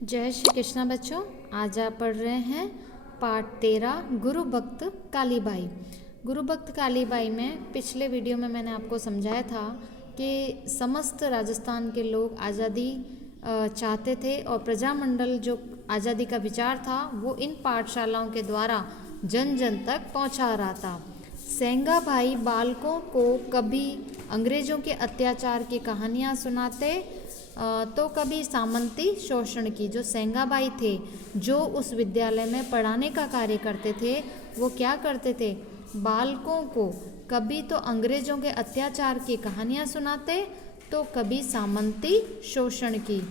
जय श्री कृष्णा बच्चों। आज आप पढ़ रहे हैं पाठ 13 गुरु भक्त कालीबाई। गुरु भक्त कालीबाई में पिछले वीडियो में मैंने आपको समझाया था कि समस्त राजस्थान के लोग आज़ादी चाहते थे और प्रजामंडल जो आज़ादी का विचार था वो इन पाठशालाओं के द्वारा जन जन तक पहुंचा रहा था। सेंगा भाई बालकों को कभी अंग्रेज़ों के अत्याचार की कहानियाँ सुनाते तो कभी सामंती शोषण की। जो सेंगाबाई थे जो उस विद्यालय में पढ़ाने का कार्य करते थे वो क्या करते थे, बालकों को कभी तो अंग्रेज़ों के अत्याचार की कहानियाँ सुनाते तो कभी सामंती शोषण की।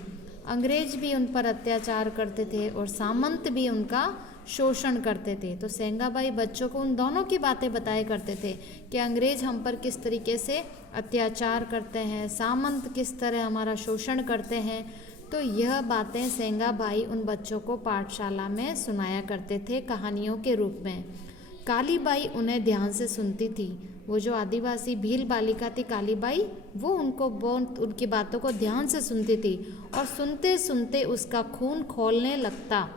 अंग्रेज भी उन पर अत्याचार करते थे और सामंत भी उनका शोषण करते थे। तो सेंगाबाई बच्चों को उन दोनों की बातें बताया करते थे कि अंग्रेज हम पर किस तरीके से अत्याचार करते हैं, सामंत किस तरह हमारा शोषण करते हैं। तो यह बातें सेंगाबाई उन बच्चों को पाठशाला में सुनाया करते थे कहानियों के रूप में। कालीबाई उन्हें ध्यान से सुनती थी। वो जो आदिवासी भील बालिका थी कालीबाई, वो उनकी बातों को ध्यान से सुनती थी और सुनते सुनते उसका खून खौलने लगता।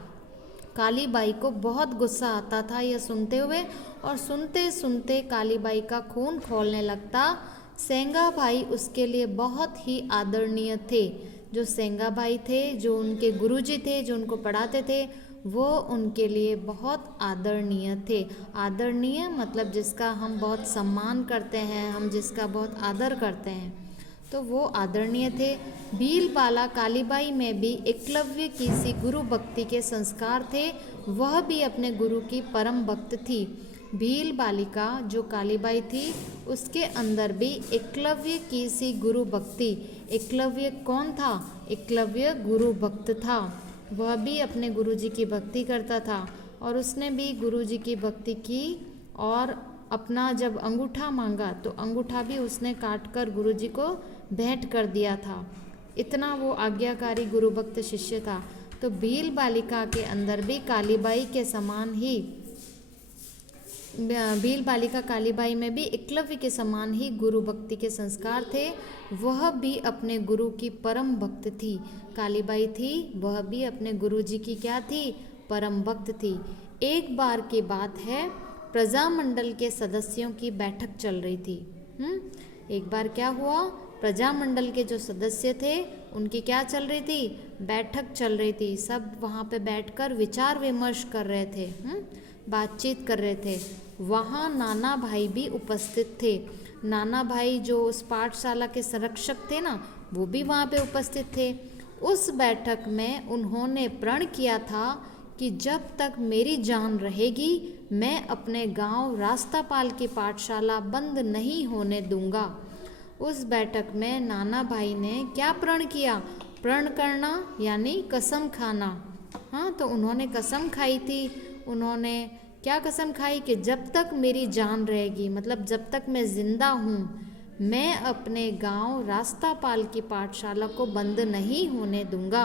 कालीबाई को बहुत गुस्सा आता था यह सुनते हुए और सुनते सुनते कालीबाई का खून खौलने लगता। सेंगाबाई उसके लिए बहुत ही आदरणीय थे। जो सेंगाबाई थे, जो उनके गुरुजी थे, जो उनको पढ़ाते थे, वो उनके लिए बहुत आदरणीय थे। आदरणीय मतलब जिसका हम बहुत सम्मान करते हैं, हम जिसका बहुत आदर करते हैं, तो वो आदरणीय थे। भील बाला कालीबाई में भी एकलव्य की सी गुरु भक्ति के संस्कार थे। वह भी अपने गुरु की परम भक्त थी। भील बालिका जो कालीबाई थी उसके अंदर भी एकलव्य की सी गुरु भक्ति। एकलव्य कौन था? एकलव्य गुरु भक्त था। वह भी अपने गुरुजी की भक्ति करता था और उसने भी गुरुजी की भक्ति की और अपना जब अंगूठा मांगा तो अंगूठा भी उसने काट कर गुरुजी को भेंट कर दिया था। इतना वो आज्ञाकारी गुरु भक्त शिष्य था। तो भील बालिका के अंदर भी कालीबाई के समान ही, भील बालिका कालीबाई में भी एकलव्य के समान ही गुरु भक्ति के संस्कार थे। वह भी अपने गुरु की परम भक्त थी। कालीबाई थी, वह भी अपने गुरु जी की क्या थी? परम भक्त थी। एक बार की बात है, प्रजामंडल के सदस्यों की बैठक चल रही थी। एक बार क्या हुआ, प्रजामंडल के जो सदस्य थे उनकी क्या चल रही थी? बैठक चल रही थी। सब वहाँ पे बैठकर विचार विमर्श कर रहे थे, बातचीत कर रहे थे। वहाँ नाना भाई भी उपस्थित थे। नाना भाई जो उस पाठशाला के संरक्षक थे ना, वो भी वहाँ पे उपस्थित थे। उस बैठक में उन्होंने प्रण किया था कि जब तक मेरी जान रहेगी मैं अपने गांव रास्तापाल की पाठशाला बंद नहीं होने दूंगा। उस बैठक में नाना भाई ने क्या प्रण किया? प्रण करना यानी कसम खाना। हाँ, तो उन्होंने कसम खाई थी। उन्होंने क्या कसम खाई कि जब तक मेरी जान रहेगी, मतलब जब तक मैं जिंदा हूँ, मैं अपने गांव रास्तापाल की पाठशाला को बंद नहीं होने दूंगा।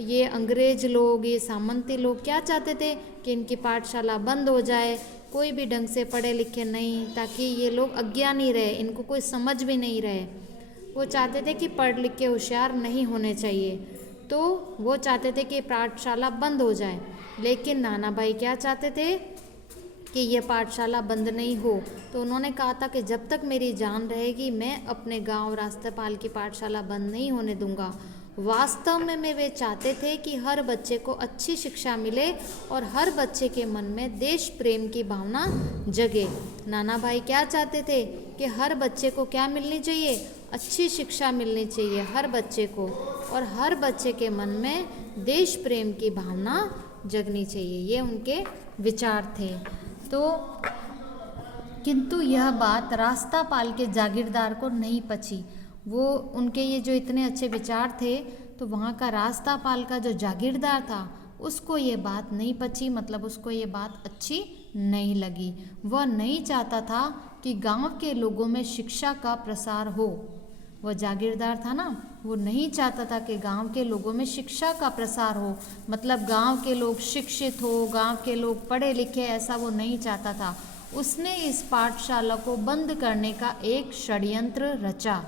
ये अंग्रेज लोग, ये सामंती लोग क्या चाहते थे कि इनकी पाठशाला बंद हो जाए, कोई भी ढंग से पढ़े लिखे नहीं, ताकि ये लोग अज्ञानी रहे, इनको कोई समझ भी नहीं रहे। वो चाहते थे कि पढ़ लिख के होशियार नहीं होने चाहिए, तो वो चाहते थे कि पाठशाला बंद हो जाए। लेकिन नाना भाई क्या चाहते थे कि ये पाठशाला बंद नहीं हो। तो उन्होंने कहा था कि जब तक मेरी जान रहेगी मैं अपने गांव रास्तापाल की पाठशाला बंद नहीं होने दूंगा। वास्तव में वे चाहते थे कि हर बच्चे को अच्छी शिक्षा मिले और हर बच्चे के मन में देश प्रेम की भावना जगे। नाना भाई क्या चाहते थे कि हर बच्चे को क्या मिलनी चाहिए? अच्छी शिक्षा मिलनी चाहिए हर बच्चे को, और हर बच्चे के मन में देश प्रेम की भावना जगनी चाहिए। ये उनके विचार थे। तो किंतु यह बात रास्तापाल के जागीरदार को नहीं पची। वो उनके ये जो इतने अच्छे विचार थे, तो वहाँ का रास्तापाल का जो जागीरदार था उसको ये बात नहीं पची, मतलब उसको ये बात अच्छी नहीं लगी। वह नहीं चाहता था कि गांव के लोगों में शिक्षा का प्रसार हो। वह जागीरदार था ना, वो नहीं चाहता था कि गांव के लोगों में शिक्षा का प्रसार हो, मतलब गांव के लोग शिक्षित हो, गांव के लोग पढ़े लिखे, ऐसा वो नहीं चाहता था। उसने इस पाठशाला को बंद करने का एक षड्यंत्र रचा।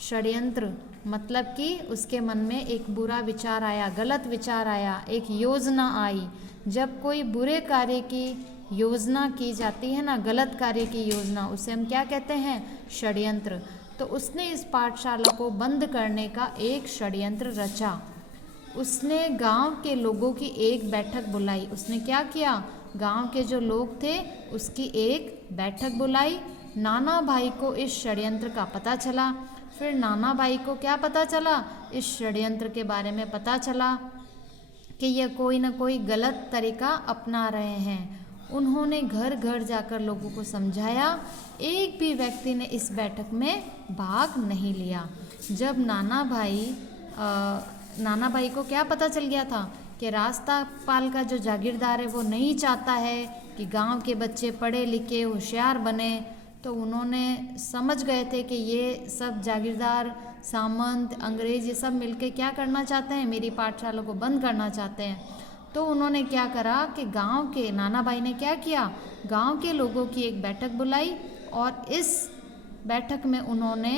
षड्यंत्र मतलब कि उसके मन में एक बुरा विचार आया, गलत विचार आया, एक योजना आई। जब कोई बुरे कार्य की योजना की जाती है ना, गलत कार्य की योजना, उसे हम क्या कहते हैं? षड्यंत्र। तो उसने इस पाठशाला को बंद करने का एक षड्यंत्र रचा। उसने गांव के लोगों की एक बैठक बुलाई। उसने क्या किया? गांव के जो लोग थे उसकी एक बैठक बुलाई। नाना भाई को इस षड्यंत्र का पता चला। फिर नाना भाई को क्या पता चला? इस षड्यंत्र के बारे में पता चला कि यह कोई ना कोई गलत तरीका अपना रहे हैं। उन्होंने घर घर जाकर लोगों को समझाया। एक भी व्यक्ति ने इस बैठक में भाग नहीं लिया। जब नाना भाई को क्या पता चल गया था कि रास्ता पाल का जो जागीरदार है वो नहीं चाहता है कि गांव के बच्चे पढ़े लिखे होशियार बने, तो उन्होंने समझ गए थे कि ये सब जागीरदार, सामंत, अंग्रेज ये सब मिलके क्या करना चाहते हैं? मेरी पाठशाला को बंद करना चाहते हैं। तो उन्होंने क्या करा कि गांव के नाना भाई ने क्या किया? गांव के लोगों की एक बैठक बुलाई और इस बैठक में उन्होंने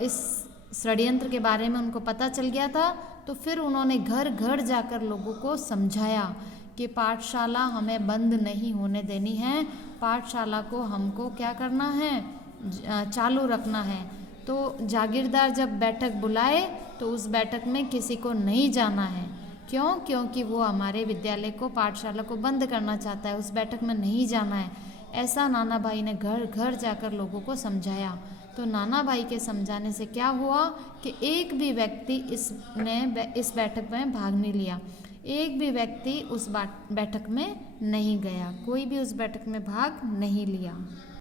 इस षड्यंत्र के बारे में उनको पता चल गया था। तो फिर उन्होंने घर घर जाकर लोगों को समझाया कि पाठशाला हमें बंद नहीं होने देनी है, पाठशाला को हमको क्या करना है? चालू रखना है। तो जागीरदार जब बैठक बुलाए तो उस बैठक में किसी को नहीं जाना है। क्यों? क्योंकि वो हमारे विद्यालय को, पाठशाला को बंद करना चाहता है, उस बैठक में नहीं जाना है। ऐसा नाना भाई ने घर घर जाकर लोगों को समझाया। तो नाना भाई के समझाने से क्या हुआ कि एक भी व्यक्ति इस बैठक में भाग नहीं लिया। एक भी व्यक्ति उस बैठक में नहीं गया। कोई भी उस बैठक में भाग नहीं लिया।